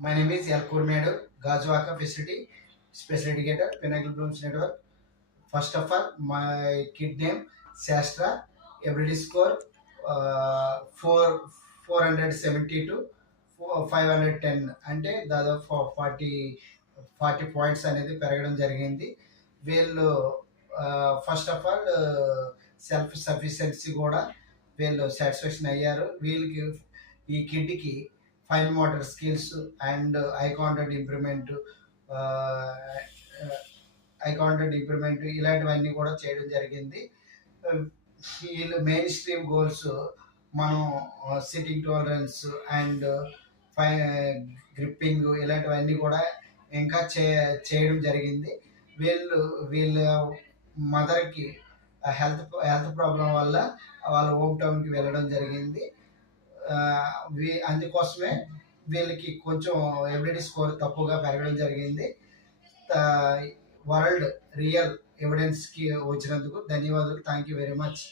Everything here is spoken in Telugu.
My name is Yalkur Naidu, Gajuaka Facility, Special Educator, Pinnacle Blooms Network. First of all, my kid name Shastra, everyday score 472 510 అంటే దాదాపు 40 పాయింట్స్ అనేది పెరగడం జరిగింది. వీళ్ళు first of all self sufficiency కూడా వీళ్ళు సాటిస్ఫాక్షన్ అయ్యారు. వీళ్ళకి ఈ కిడ్కి fine motor skills and eye contact improvement ఇలాంటివన్నీ కూడా చేయడం జరిగింది. వీళ్ళు మెయిన్ స్ట్రీమ్ గోల్స్ మనం sitting tolerance and fine gripping ఇలాంటివన్నీ కూడా ఇంకా చేయడం జరిగింది. వీళ్ళ మదర్కి హెల్త్ ప్రాబ్లం వల్ల వాళ్ళ హోమ్ టౌన్కి వెళ్ళడం జరిగింది. అందుకోసమే వీళ్ళకి కొంచెం ఎవిడెన్స్ స్కోర్ తక్కువగా పెరగడం జరిగింది. వరల్డ్ రియల్ ఎవిడెన్స్కి వచ్చినందుకు ధన్యవాదాలు. Thank you very much.